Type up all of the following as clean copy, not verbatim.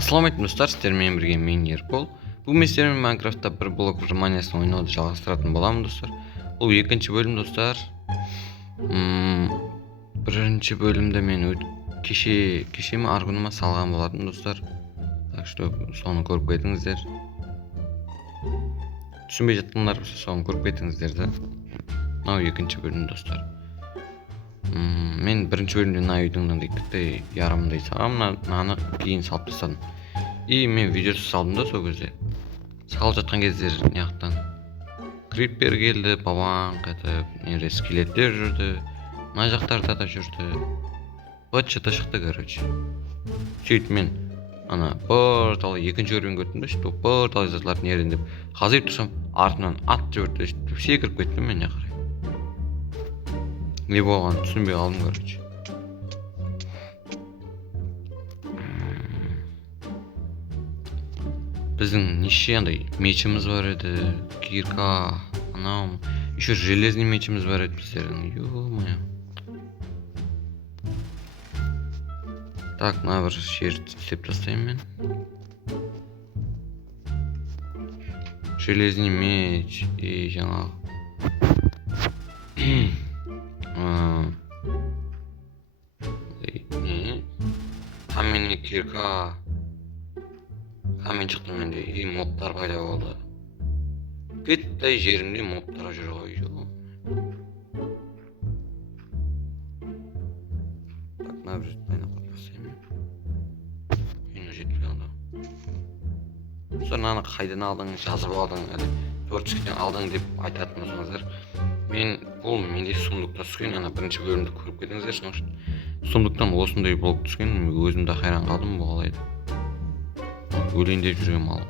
Ассалаумалейкум достар, сіздермен бірге мен Ербол. Бүгін мен сіздермен Майнкрафтта бір блок романиясын ойнауды жалғастыратын боламын достар. Бұл екінші бөлім достар. Бірінші бөлімді мен кеше ме аргүніма салған болатын достар. Так что соны көріп кетіңіздер. Түсінбей жатқандар болса соны көріп кетіңіздер да. Мынау екінші бөлім достар. Мен бірінші бөлімде мына үйдің мынандай ярымдай салғам, мынаны кейін салып тастадым. И мен видеосы салдым да сол кезде. Салып жатқан кездер неяқтан криппер келді, бабаң қайтып, скелеттер жүрді, мына жақтарда да жүрді. Вот что-то шықты, короче. Сөйтіп мен ана бірталай екінші бөлімге өттім да, сөйтіп бірталай заттардың ерін деп қазып тұрсам, артынан ат жіберді, сөйтіп секіріп кеттім мен не қарай. Не болған түсінбей қалдым, короче. Біздің неше андай мечіміз бар еді, кирка, анау, еще железный мечіміз бар еді біздердің, ё-моё. Так, мына бір жерді істеп тастаймын мен. Железный меч и жаңағы каменный кирка. Камен шықты менде, и мобтар пайда болды. Кеттай жерімде мобтар жүр ғой. Так, мына бір жетпейін қойып тастаймын. Үйіне жетпей қалды. Сонаны қайдан алдың, жазып алдың, творчестводен алдың деп айтатын болсаңыздар, менде сұмдықта түскен, ана бірінші бөлімді көріп кетіңіздер, шын үшін. Сұмдықтан осындай блок түскен, өзім де қайран қалдым, бұл қалай еді. Өлейін деп жүрген мал.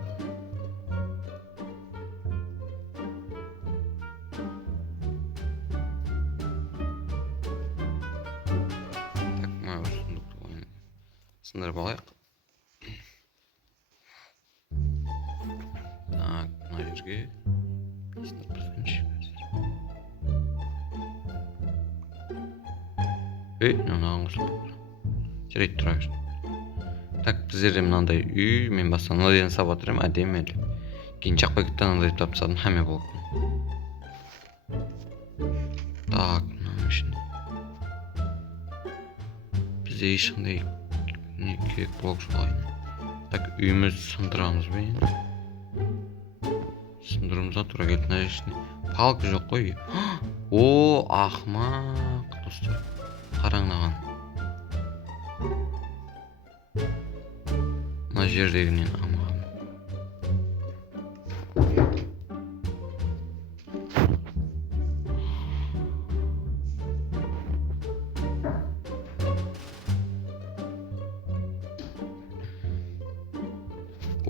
Так, мына бір сұмдықты ойын сындырып алайық. Так, мына жерге сындырып тастайыншы. Мынаған қосылып жарайды, тұра берсін. Так, біздерде мынандай үй, мен бастан мынаден сап отырым, әдемі әлі. Кейін жақпай кеттен мынандай тапсадым, хәме болып. Так, мынаның ішінде бізде ешқандай не керек блок жоқ. Так, үйіміз сындырамыз бен. Сындыруымызға тура келді, мына ішінде палка жоқ қой. О, ақымақ достар, қараңнаған. Мына жердегінен амағым.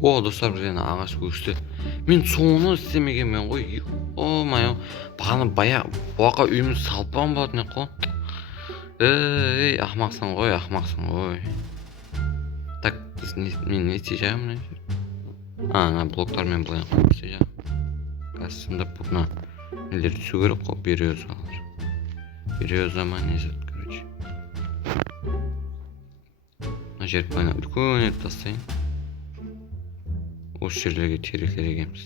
О, достар, бірден ағаш өсті. Мен соны істемегенмен ғой. О-майо, баға үйіміз салпан болатын ек қой. Ей, ақмақсың ғой. Так, мен не істей жағым? Ана блоктармен бұлайын қойып істей жағым. Қазір сындап бұлына нелер түсу керек қой, березалар. Береза ма, не зат, короче. Мына жерді байна үлкен етіп тастайын. Осы жерлерге теректер егеміз.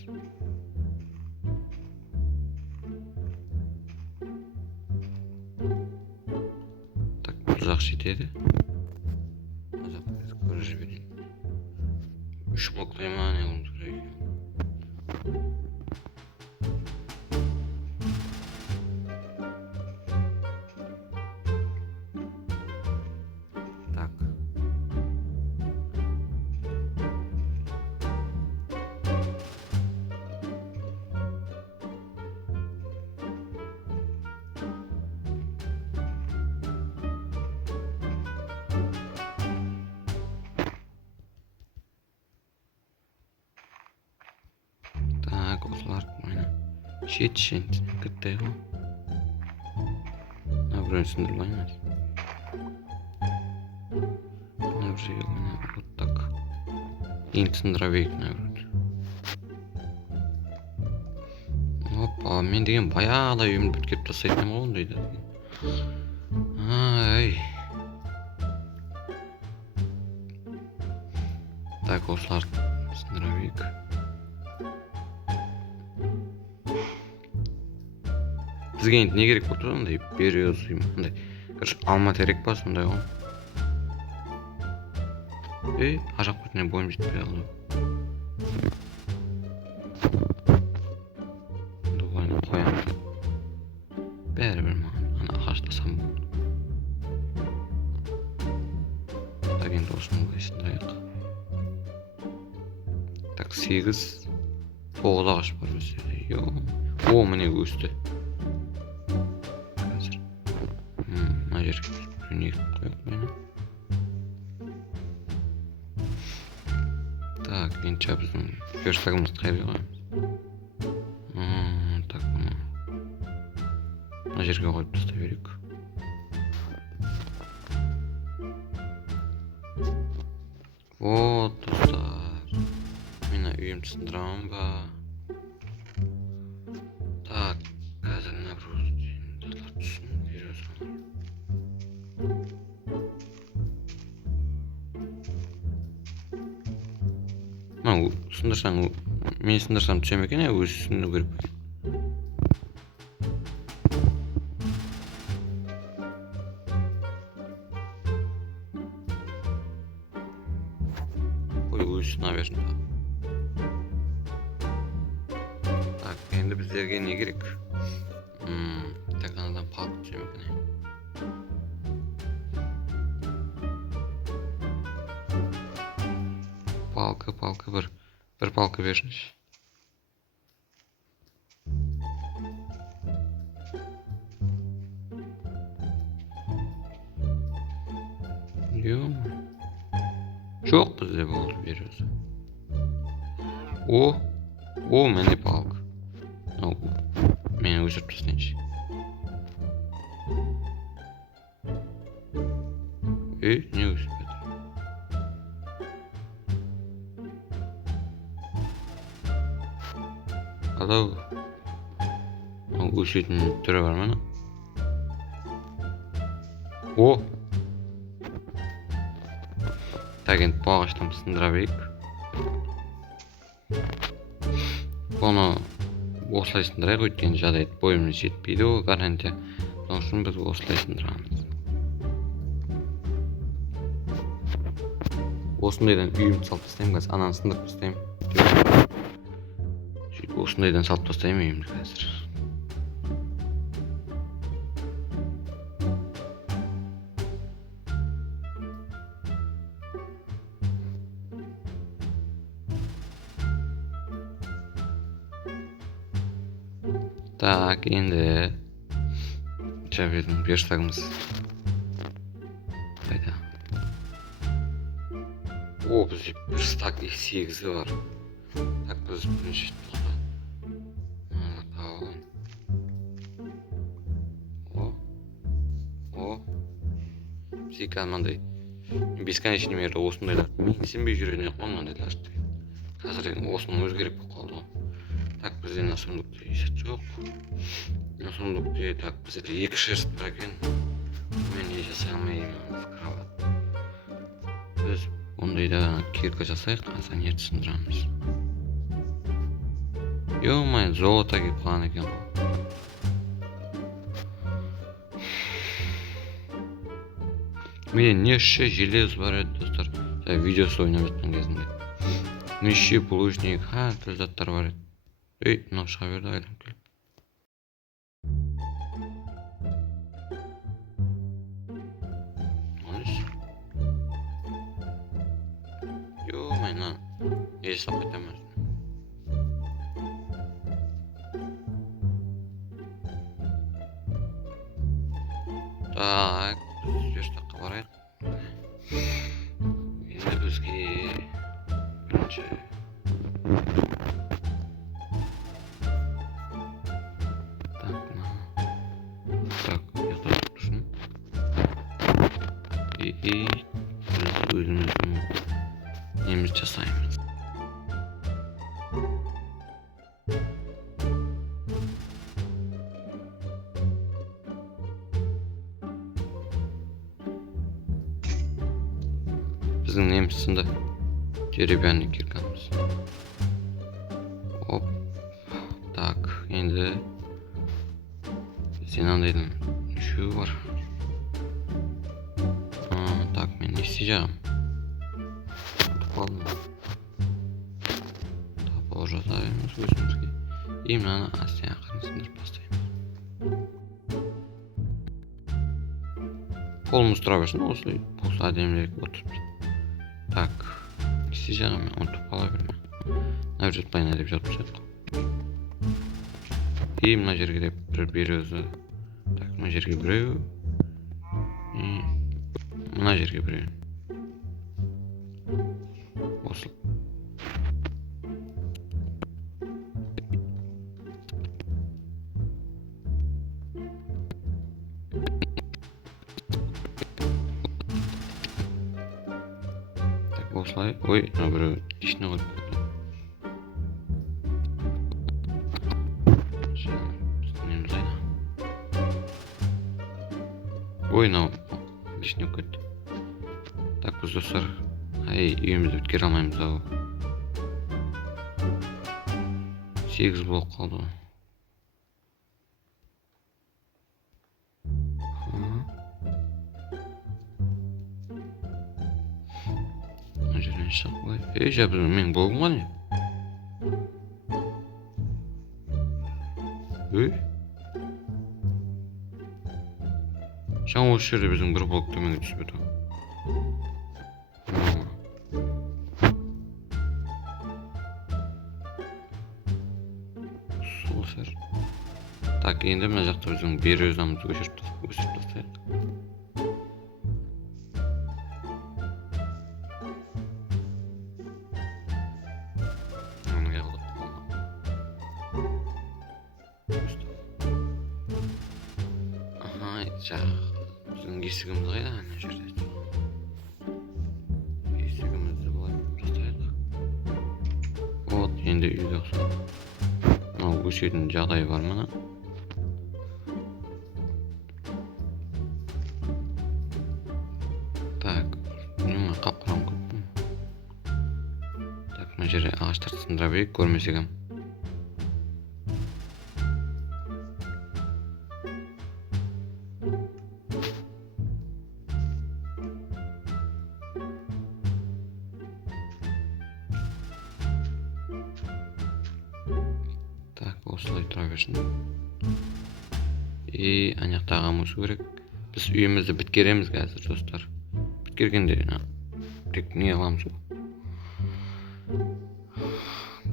Так, ұзақ жетеді. Көріп жіберейін. 3 блоктай ма, не қылым тұр екен. Так. Так, осылар шет кіттай ғой. Мына біреуін сындырмаймыз. Мына бір жерге вот так. Енді сындыра берейік мына біреуді. Опа, мен деген баяғыда үйімді бүткеп тастайтын ғой ондайды. Ай. Так, осыларды сындыра берейік. Бізге енді не керек болды андай береза андай. Короче, алма терек па сондай ғой. Ажап көтіне бойым жетпей қалды. Дуғайны қоямын. Бәрібір маған ана ағаштасам болды. Так, енді осыны қайсындайық. Так, 8 9 ағаш бар бізде. О, міне өсті. Қазір мына жерге не қойып мені. Так, енді біздің верстагымызды қайда қоямыз? Так, мына жерге қойып тастай берейік. Вот, достар. Мен үйімді сындырамын ба? Так, қазір нагрузкалар түсін бересің. Сындырсаң, мен сындырсам түсем екен, өзі сынду керек. Өзі сына берсін. Так, енді біздерге не керек? Так, анадан палка түсем екен. Палка бір палка берсінші. Жоқ бізде болды береза. О, міне палка. Мені өшіріп тастайыншы. Не өшіріп беді? Алау. Өшетін түрі бар ма? Так, енді бұл ағаштан сындыра берейік. Бұны осылай сындырайық, өйткені жадайды бойымыз жетпейді ғой, гарантия. Соның үшін біз осылай сындырамыз. Осындайдан үйімді салып тастаймын қазір, ананы сындырып тастаймын. Осындайдан салып тастаймын үйімді қазір. Так, енді жабердің верстагымыз қайда? Бізде верстаг 8-і бар. Так, біз бірінші бізге мынандай бесконечный мерді осындайлар мен сенбей жүрген жоқ мынандайлар. Қазір осының өзі керек болып қалды ғой. Так, бізде мына сундукте есет жоқ. Мына сундукте так бізде 2 шерсть бар екен. Мен не жасай алмаймын кровать. Біз ондайда кирка жасайық, қазір не сындырамыз. Ё-моё, золото келіп қалған екен ғой. Менде неше желез бар еді, достар. Видеосы ойнап жатқан кезінде. Неше булыжник, түрлі заттар бар еді. Мынау шыға берді айдан келіп. Ё-моё, не жасап қайтамын. Так, верстаққа барайық. Енді бізге бірінші biz özümüzün neyimiz жасаймыз. Біздің неміз сынды. Деревянный киркамыз. Оп. Так, endi Zinandaydım. Şu var. Так, men ne isteyeceğim? Tutalım. Tapı жасаймыз өзімізге. И мынаны астына сындырып тастаймыз. Қолымыз тұра берсін, осылай болса әдемірек отырмыз. Так, не істейeceğim мен, ұмытып қала берме. Мына жерде плайна деп жазып тастайық. И мына жерге деп бір өзі. Так, мына жерге біреу. Мына жерге біреу. Осы. Так, осылай. Ой, мына біреу лишний қойып қойды. Ой, мынау лишний кетті. Так, біз достар, үйімізді біткере алмаймыз ау. 8 болып қалды. Мына жерден шығып қалай. Жа біз менің блогым ғой не? Жаңа осы жерде біздің бір блок төменге түсіп еді. Сол сәр. Так, енді мына жақта біздің березамызды өсіріп тастайық. Біздің есігіміз қайда ана жерде? Есігімізді былай жасайық. Вот, енді үйде ұқсап. Мынау өсетін жағдайы бар мына. Так, неме қап-құрам көп. Так, мына жерде ағаштарды сындыра берейік, көрмесек ем. Осылай тұра берсін. Ана жақта ағамыз керек. Біз үйімізді біткереміз қазір достар. Біткергенде тек не аламыз ғой.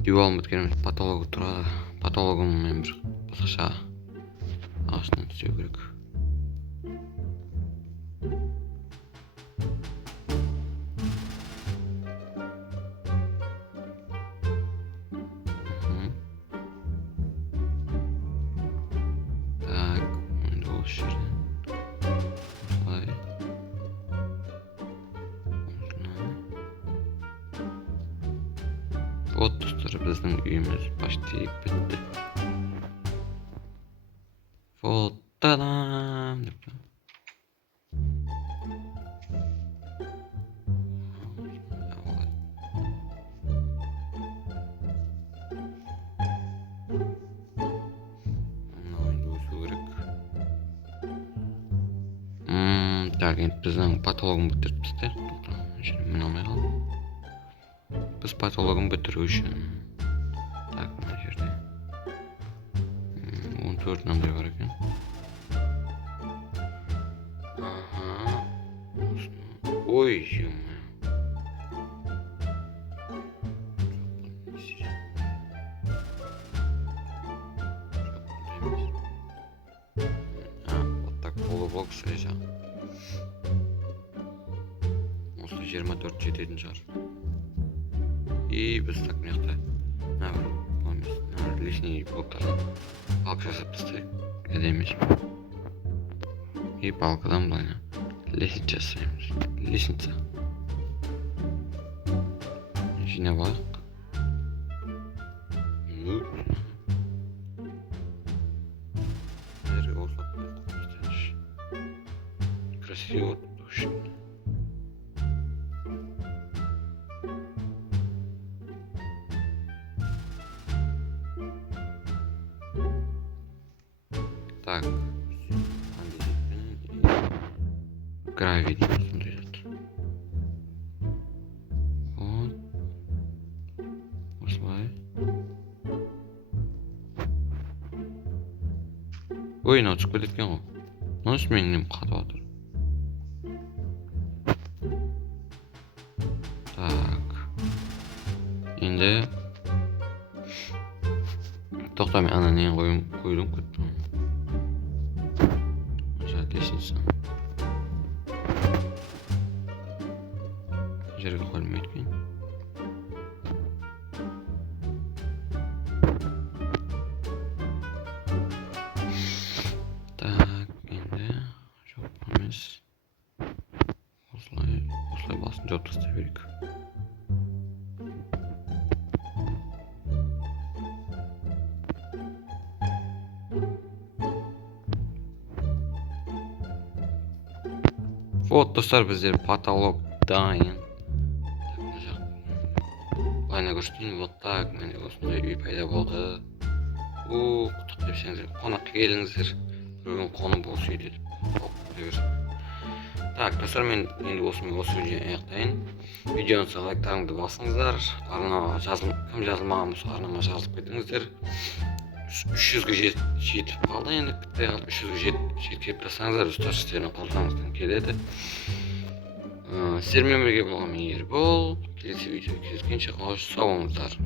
Дивалын біткереміз. Потологы тұрады. Потологымен бір басқаша ағашынан түзеу керек. Вот достар, біздің үйіміз почти бітті. Вот, та-дам! Так, енді біздің потологын бітіріп тастайық. Мен алмай қалдым. Біз потологын бітіру үшін. Так, мына жерде 14 мынандай бар екен. Ой, ё-моё. Вот так полублок срезал. Осы 24 жететін шығар. И біз так мықты лишний блоктардан балка жасап тастайық. Әдемі. И балкадан былайна лестница жасаймыз. Лестница. Жинап алайық. Красиво. Так. Гравий сондай зат. Вот. Осылай. Ой, мынау түсіп кеткен ғой. Мынау менің нем қатып жатыр. Так. Енді тоқта, мен ана нені қойдым көттім. Жа лестница. Жерге қойылмайды екен. Так, енді жоқ емес. Осылай басын жауып тастай берейік. Вот, достар, біздер потолок дайын. Былайына көрсетейін, вот так, менде осындай үй пайда болды. Құттықтап жіберсеңіздер, қонаққа келіңіздер. Бүгін қонып осы үйде. Так, достар, мен енді осымен осы видеоны аяқтайын. Видеоны лайктарыңызды басыңыздар. Кім жазылмаған болса, арнама жазылып кетіңіздер. 300-ге жетіп қалды, енді бітпей қалды. 300-ге жеткізіп тастаңыздар, достар, сіздердің қолдарыңыздан келеді. Сіздермен бірге болған мен Ербол. Келесі видеода кездескенше қош сау болыңыздар.